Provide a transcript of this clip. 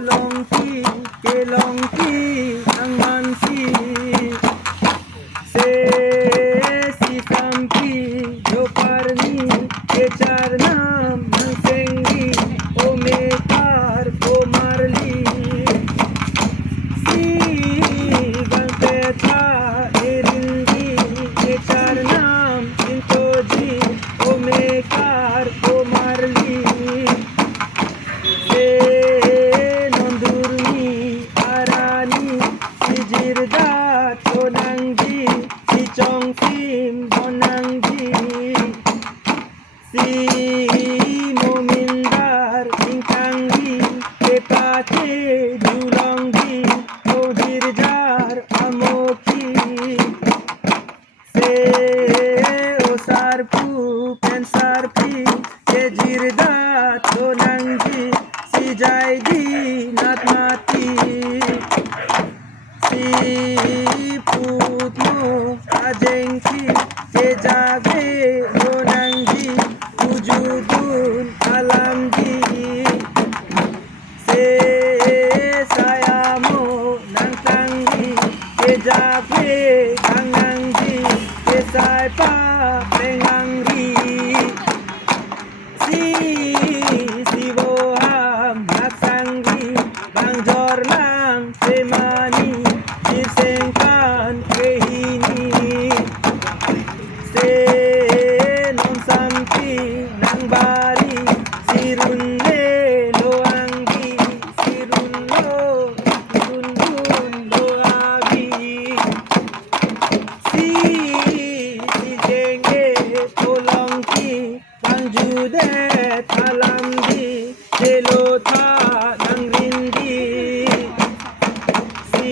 Longki, ke Longki, ang mansi. Se si sampi, jo parni, ke charnam, ang sengi, o mekar, o marli. Si ganteta, erindi, ke charnam, intoji, o mekar, o marli. Se nondurni, arani, si jirda, tonangji, si chongsim, bonangji. Si momindar, ingkangji, kepache, dulongji, o jirjar, amoki. Se o sarpu, pensarpi, ke jirda, tonangji, si jaidi, nat mati. Si putmo, ajengki, ke jage, donangji, wujudun, alamji. Se sayamo, nangtangji, ke jage, gangnangji, ke saipa, pengangri. Si sivoham, naksanggi, bang jorlang, semani, sengkan, kehini. Se non sampi, nang bari, sirunle, loanggi, sirunlo, sirunlun, loabi. Si jenge, tolongki, bang judet, alamdi, kelota, nang rindi. Si